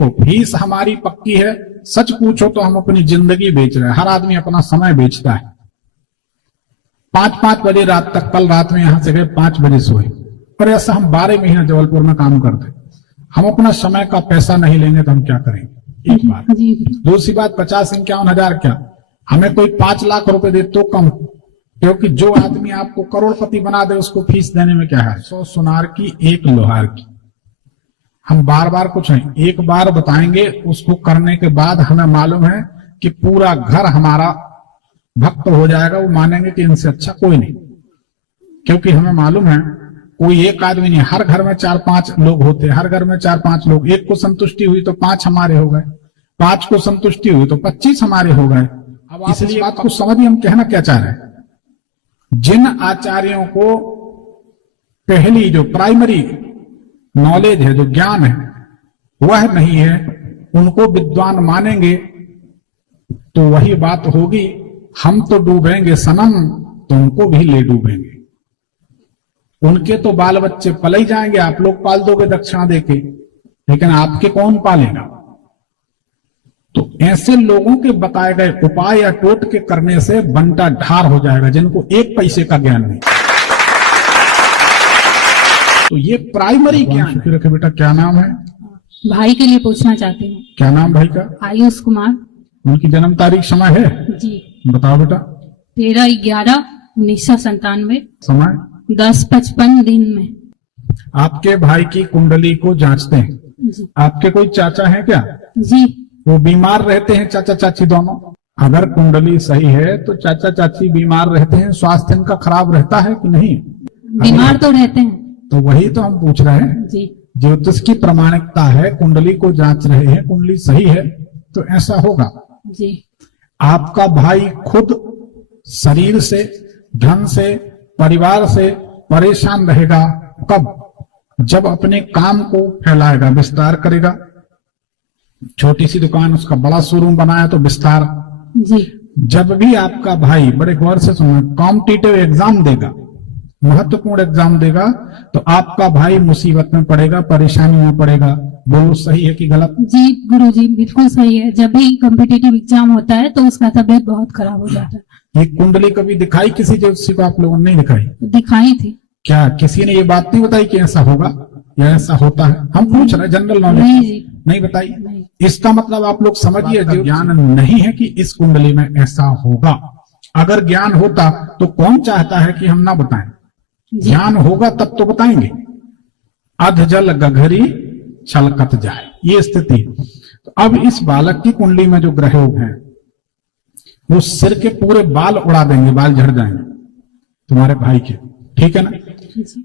तो फीस हमारी पक्की है। सच पूछो तो हम अपनी जिंदगी बेच रहे हैं। हर आदमी अपना समय बेचता है। 5-5 बजे रात तक, कल रात में यहां से गए 5 बजे सोए, और ऐसा हम 12 महीने जबलपुर में काम करते। हम अपना समय का पैसा नहीं लेंगे तो हम क्या करेंगे? एक बात। दूसरी बात, 50-51 हजार क्या, हमें कोई 5 लाख रुपए दे तो कम, क्योंकि जो आदमी आपको करोड़पति बना दे उसको फीस देने में क्या है? 100 सुनार की 1 लोहार की। हम बार बार कुछ नहीं, एक बार बताएंगे, उसको करने के बाद हमें मालूम है कि पूरा घर हमारा भक्त हो जाएगा। वो मानेंगे कि इनसे अच्छा कोई नहीं, क्योंकि हमें मालूम है कोई एक आदमी नहीं, हर घर में 4-5 लोग होते, हर घर में 4-5 लोग। एक को संतुष्टि हुई तो 5 हमारे हो गए, 5 को संतुष्टि हुई तो 25 हमारे हो गए। अब इसलिए बात को समझिए हम कहना क्या चाह रहे हैं। जिन आचार्यों को पहली जो प्राइमरी नॉलेज है, जो ज्ञान है, वह नहीं है, उनको विद्वान मानेंगे तो वही बात होगी, हम तो डूबेंगे सनम, तुमको भी ले डूबेंगे। उनके तो बाल बच्चे पल ही जाएंगे, आप लोग पाल दोगे दक्षिणा देके, लेकिन आपके कौन पालेगा? तो ऐसे लोगों के बताए गए उपाय या टोटके करने से बंटा ढार हो जाएगा, जिनको 1 पैसे का ज्ञान नहीं। तो ये प्राइमरी ज्ञान। रखे बेटा, क्या नाम है? भाई के लिए पूछना चाहती हूँ। क्या नाम भाई का? आयुष कुमार। उनकी जन्म तारीख समय है जी? बताओ बेटा। 13/11/1997। समय 10:55 दिन में। आपके भाई की कुंडली को जांचते हैं जी। आपके कोई चाचा हैं क्या? जी। वो बीमार रहते हैं चाचा चाची दोनों? अगर कुंडली सही है तो चाचा चाची बीमार रहते हैं, स्वास्थ्य इनका खराब रहता है कि नहीं? बीमार तो रहते हैं। तो वही तो हम पूछ रहे हैं। जी। ज्योतिष की प्रामाणिकता है, कुंडली को जांच रहे हैं, कुंडली सही है तो ऐसा होगा। जी। आपका भाई खुद शरीर से, धन से, परिवार से परेशान रहेगा कब? जब अपने काम को फैलाएगा, विस्तार करेगा। छोटी सी दुकान, उसका बड़ा शोरूम बनाया तो विस्तार। जी। जब भी आपका भाई, बड़े गौर से सुनो, कॉम्पिटिटिव एग्जाम देगा, महत्वपूर्ण एग्जाम देगा, तो आपका भाई मुसीबत में पड़ेगा, परेशानी में पड़ेगा। बोलो सही है कि गलत? जी गुरुजी, बिल्कुल सही है। जब भी कॉम्पिटिटिव एग्जाम होता है तो उसका तबीयत बहुत खराब हो जाता है। ये कुंडली कभी दिखाई किसी ज्योतिषी को आप लोगों ने? नहीं दिखाई। दिखाई थी। क्या किसी ने ये बात नहीं बताई कि ऐसा होगा या ऐसा होता है? हम पूछ रहे, जनरल नॉलेज नहीं जी। नहीं बताई। नहीं। इसका मतलब आप लोग समझिए, जो ज्ञान नहीं है कि इस कुंडली में ऐसा होगा। अगर ज्ञान होता तो कौन चाहता है कि हम ना बताएं? ज्ञान होगा तब तो बताएंगे। अध जल गघरी छलकत जाए, ये स्थिति। तो अब इस बालक की कुंडली में जो ग्रह हैं वो सिर के पूरे बाल उड़ा देंगे, बाल झड़ जाएंगे तुम्हारे भाई के, ठीक है ना?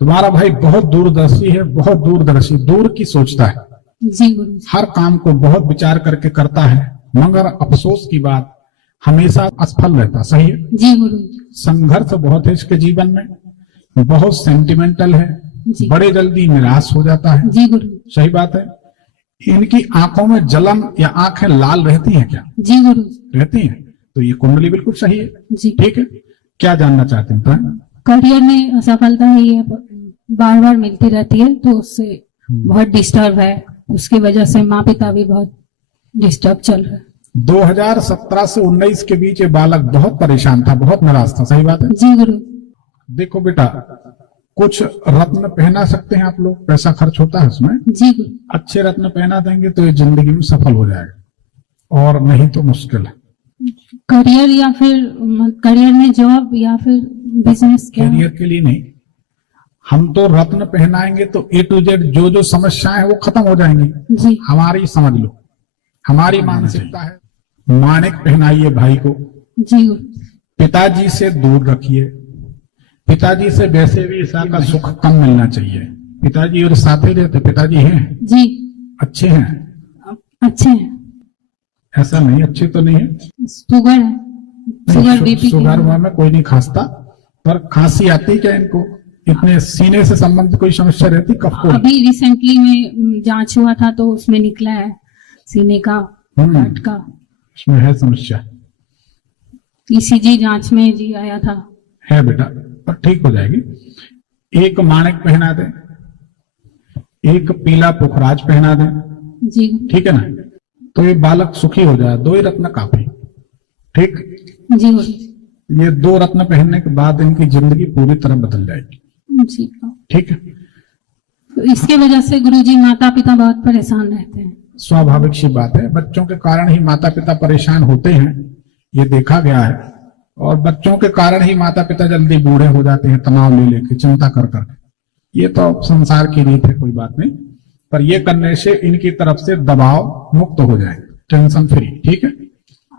तुम्हारा भाई बहुत दूरदर्शी है, बहुत दूरदर्शी, दूर की सोचता है। जी गुरु। हर काम को बहुत विचार करके करता है, मगर अफसोस की बात हमेशा असफल रहता। सही है? जी गुरु। संघर्ष बहुत है इसके जीवन में, बहुत सेंटिमेंटल है, बड़े जल्दी निराश हो जाता है। जी गुरु। सही बात है। इनकी आंखों में जलन या आंखें लाल रहती हैं क्या? जी गुरु। रहती हैं। तो ये कुंडली बिल्कुल सही है। जी। ठीक है, क्या जानना चाहते हैं? करियर में असफलता ही है, बार बार मिलती रहती है, तो उससे बहुत डिस्टर्ब है। उसकी वजह से माँ पिता भी बहुत डिस्टर्ब चल रहा है। 2017 से 19 के बीच ये बालक बहुत परेशान था, बहुत निराश था। सही बात है? जी गुरु। देखो बेटा, कुछ रत्न पहना सकते हैं आप लोग, पैसा खर्च होता है उसमें। जी गुरु। अच्छे रत्न पहना देंगे तो ये जिंदगी में सफल हो जाएगा, और नहीं तो मुश्किल है। करियर या फिर करियर में जॉब या फिर बिजनेस? क्या करियर के लिए नहीं, हम तो रत्न पहनाएंगे तो A to Z जो जो समस्याएं हैं वो खत्म हो जाएंगी। जी। हमारी समझ लो, हमारी मानसिकता है। माणिक पहनाइए भाई को। जी गुरु। पिताजी से दूर रखिए। पिताजी से वैसे भी ईसा का सुख कम मिलना चाहिए। पिताजी और साथ ही रहते। पिताजी हैं? जी। अच्छे हैं? अच्छे हैं। ऐसा नहीं अच्छे तो नहीं है, शुगर है, शुगर बीपी। शुगर में कोई नहीं खांसता, पर खांसी आती क्या इनको? इतने सीने से संबंधित कोई समस्या रहती? कफ को? अभी रिसेंटली में जांच हुआ था तो उसमें निकला है सीने का, हार्ट का। इसमें है समस्या। ECG जांच में जी आया था। है बेटा, पर ठीक हो जाएगी। एक माणिक पहना दे, एक पीला पुखराज पहना दे, जी ठीक है ना, तो ये बालक सुखी हो जाए, 2 ही रत्न काफी। ठीक, जी गुरुजी। ये 2 रत्न पहनने के बाद इनकी जिंदगी पूरी तरह बदल जाएगी। जी। ठीक है, तो इसके वजह से गुरुजी माता पिता बहुत परेशान रहते हैं। स्वाभाविक सी बात है, बच्चों के कारण ही माता पिता परेशान होते हैं, ये देखा गया है। और बच्चों के कारण ही माता पिता जल्दी बूढ़े हो जाते हैं, तनाव ले लेके, चिंता कर कर। ये तो संसार की रीत है, कोई बात नहीं, पर ये करने से इनकी तरफ से दबाव मुक्त हो जाएगा, टेंशन फ्री। ठीक है,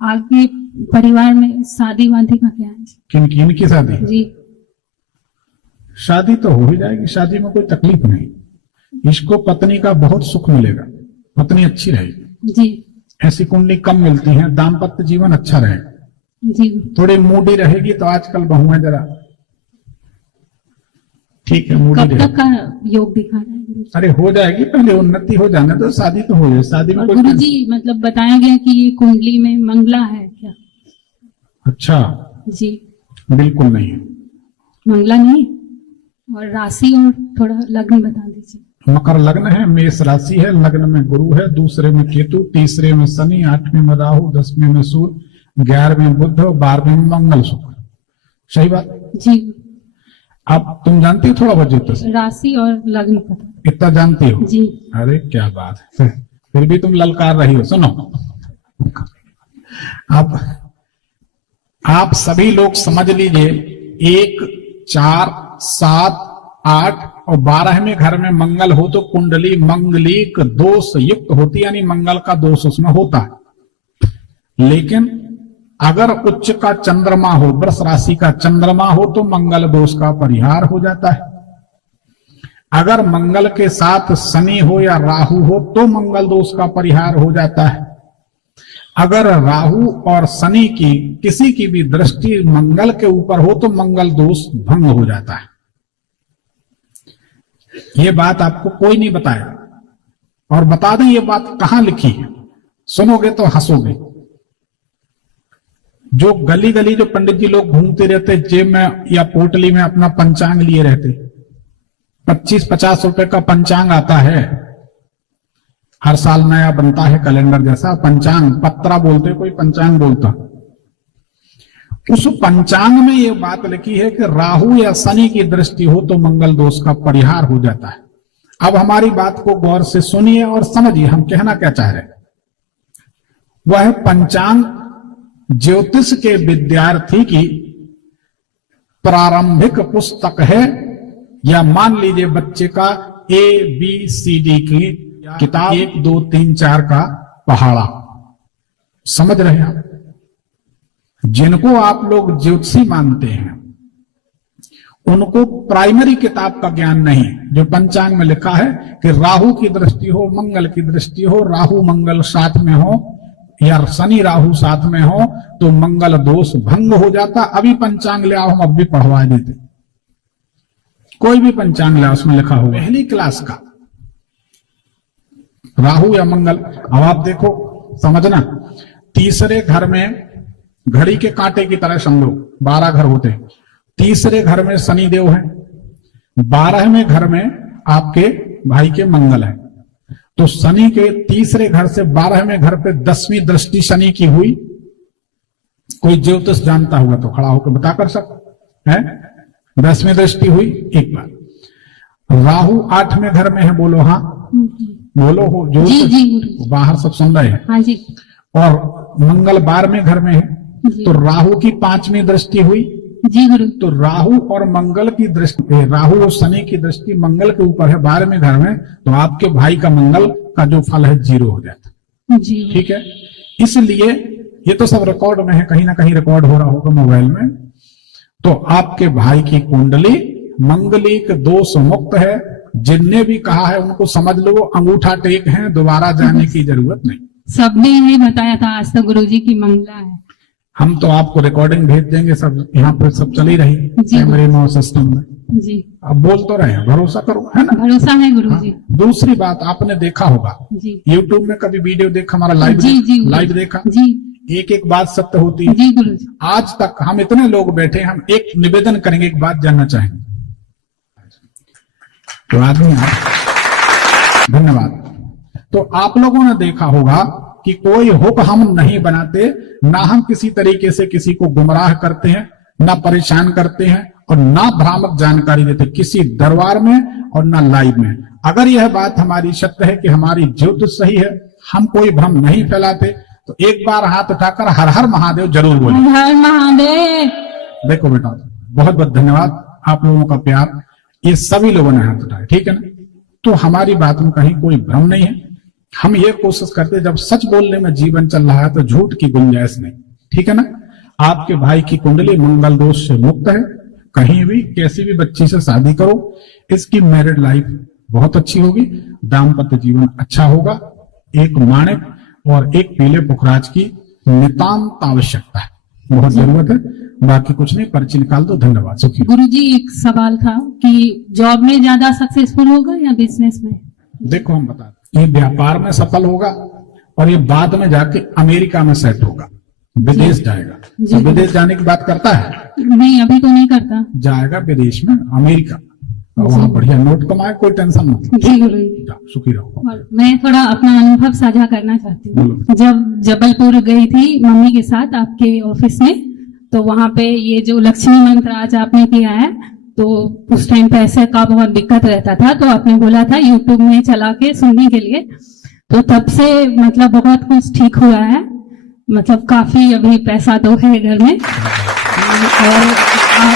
आगे परिवार में शादी वादी का क्या है? किनकी? इनकी शादी? जी। शादी तो हो ही जाएगी, शादी में कोई तकलीफ नहीं। इसको पत्नी का बहुत सुख मिलेगा, पत्नी अच्छी रहेगी। जी। ऐसी कुंडली कम मिलती है, दाम्पत्य जीवन अच्छा रहेगा। जी। थोड़ी मूडी रहेगी तो आजकल बहुएं जरा, ठीक है, मूडी कब तक रहेगी। का योग दिखा रहा है गुरुजी? अरे हो जाएगी, पहले उन्नति हो जाने तो शादी तो हो जाए। शादी में और कोई गुरुजी मतलब बताया गया कि ये कुंडली में मंगला है क्या? अच्छा, जी। बिल्कुल नहीं है। मंगला नहीं। और राशि और थोड़ा लग्न बता दीजिए। मकर लग्न है, मेष राशि है, लग्न में गुरु है, दूसरे में केतु, तीसरे में शनि, 8वें में राहु, 10वें में सूर्य, 11वें में बुध, 12वें में मंगल शुक्र। सही बात? जी। अब तुम जानती हो थोड़ा बहुत ज्योतिष? राशि और लग्न पता। इतना जानती हो? जी। अरे क्या बात है, फिर भी तुम ललकार रही हो। सुनो, अब आप सभी लोग समझ लीजिए, 1, 4, 7, 8 और 12वें घर में मंगल हो तो कुंडली मंगलिक दोष युक्त होती है, यानी मंगल का दोष उसमें होता है। लेकिन अगर उच्च का चंद्रमा हो, वृष राशि का चंद्रमा हो तो मंगल दोष का परिहार हो जाता है। अगर मंगल के साथ शनि हो या राहु हो तो मंगल दोष का परिहार हो जाता है। अगर राहु और शनि की किसी की भी दृष्टि मंगल के ऊपर हो तो मंगल दोष भंग हो जाता है। ये बात आपको कोई नहीं बताया, और बता दें ये बात कहां लिखी है, सुनोगे तो हंसोगे। जो गली गली जो पंडित जी लोग घूमते रहते, जेब में या पोटली में अपना पंचांग लिए रहते, 25-50 रुपए का पंचांग आता है, हर साल नया बनता है कैलेंडर जैसा पंचांग, पत्रा बोलते, कोई पंचांग बोलता। उस पंचांग में ये बात लिखी है कि राहु या शनि की दृष्टि हो तो मंगल दोष का परिहार हो जाता है। अब हमारी बात को गौर से सुनिए और समझिए हम कहना क्या चाह रहे हैं। वह पंचांग ज्योतिष के विद्यार्थी की प्रारंभिक पुस्तक है, या मान लीजिए बच्चे का ABCD की किताब 1, 2, 3, 4 का पहाड़ा। समझ रहे हैं आप? जिनको आप लोग ज्योतिषी मानते हैं उनको प्राइमरी किताब का ज्ञान नहीं, जो पंचांग में लिखा है कि राहु की दृष्टि हो, मंगल की दृष्टि हो, राहु मंगल साथ में हो या शनि राहु साथ में हो तो मंगल दोष भंग हो जाता। अभी पंचांग ले आओ, हम अब भी पढ़वा देते। कोई भी पंचांग ले आओ, उसमें लिखा होगा पहली क्लास का राहु या मंगल। अब आप देखो, समझना, तीसरे घर में घड़ी के कांटे की तरह समझो, 12 घर होते, तीसरे घर में शनि देव है, 12वें घर में आपके भाई के मंगल है, तो शनि के तीसरे घर से 12वें घर पे 10वीं दृष्टि शनि की हुई। कोई ज्योतिष जानता होगा तो खड़ा होकर बता कर सकते हैं, 10वीं दृष्टि हुई। एक बार राहु 8वें घर में है, बोलो हाँ, बोलो हो जो जी, जी, बाहर सब सुन रहे हैं। हाँ जी। और मंगल 12वें घर में है, तो राहु की 5वीं दृष्टि हुई। जी गुरु। तो राहु और मंगल की दृष्टि, राहु और शनि की दृष्टि मंगल के ऊपर है 12वें घर में, तो आपके भाई का मंगल का जो फल है 0 हो जाता। जी। ठीक है, इसलिए ये तो सब रिकॉर्ड में है, कहीं ना कहीं रिकॉर्ड हो रहा होगा मोबाइल में। तो आपके भाई की कुंडली मंगलिक दोष मुक्त है। जिनने भी कहा है उनको समझ लो अंगूठा टेक है, दोबारा जाने की जरूरत नहीं। सबने यही बताया था आज तक गुरुजी की मंगला है। हम तो आपको रिकॉर्डिंग भेज देंगे, सब यहाँ पर सब चली रही कैमरे में, सिस्टम में। जी। अब बोल तो रहे हैं, भरोसा करो, है ना? भरोसा है गुरुजी। हाँ। दूसरी बात आपने देखा होगा, जी। यूट्यूब में कभी वीडियो देखा हमारा, लाइव जी, जी, लाइव देखा, जी, एक एक बात सत्य होती है। जी गुरुजी। आज तक हम इतने लोग बैठे, हम एक निवेदन करेंगे, एक बात जानना चाहेंगे। तो आदमी धन्यवाद। तो आप लोगों ने देखा होगा कि कोई हुक हम नहीं बनाते, ना हम किसी तरीके से किसी को गुमराह करते हैं, ना परेशान करते हैं और ना भ्रामक जानकारी देते किसी दरबार में और ना लाइव में। अगर यह बात हमारी सत्य है कि हमारी ज्योतिष सही है, हम कोई भ्रम नहीं फैलाते, तो एक बार हाथ उठाकर हर हर महादेव जरूर बोले। हर हर महादेव। देखो बेटा, बहुत बहुत धन्यवाद, आप लोगों का प्यार, ये सभी लोगों ने हाथ उठाए, ठीक है ना। तो हमारी बात में कहीं कोई भ्रम नहीं है। हम ये कोशिश करते जब सच बोलने में जीवन चल रहा है तो झूठ की गुंजाइश नहीं, ठीक है ना। आपके भाई की कुंडली मंगल दोष से मुक्त है, कहीं भी कैसी भी बच्ची से शादी करो, इसकी मैरिड लाइफ बहुत अच्छी होगी, दाम्पत्य जीवन अच्छा होगा। एक माणिक और एक पीले पुखराज की नितांत आवश्यकता है, बहुत जरूरत है, बाकी कुछ नहीं। पर्ची निकाल दो, धन्यवाद। सुखी। गुरुजी एक सवाल था कि जॉब में ज्यादा सक्सेसफुल होगा या बिजनेस में? देखो हम बता दें, ये व्यापार में सफल होगा और ये बाद में जाके अमेरिका में सेट होगा, विदेश जाएगा। तो विदेश जाने की बात करता है? नहीं, अभी तो नहीं करता। जाएगा विदेश में, अमेरिका, और वहां बढ़िया नोट कमाए, कोई टेंशन नहीं। जी गुरुजी। सुखी रहो। और मैं थोड़ा अपना अनुभव साझा करना चाहती हूँ। बोलो। जब जबलपुर गई थी मम्मी के साथ आपके ऑफिस में, तो वहां पे ये जो लक्ष्मी मंत्र आज आपने किया है, तो उस टाइम पैसे का बहुत दिक्कत रहता था, तो आपने बोला था यूट्यूब में चला के सुनने के लिए, तो तब से मतलब बहुत कुछ ठीक हुआ है। मतलब काफी अभी पैसा तो है घर में, और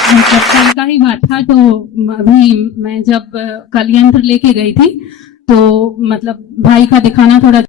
मतलब कल का ही बात था, तो अभी मैं जब कल यंत्र लेके गई थी, तो मतलब भाई का दिखाना थोड़ा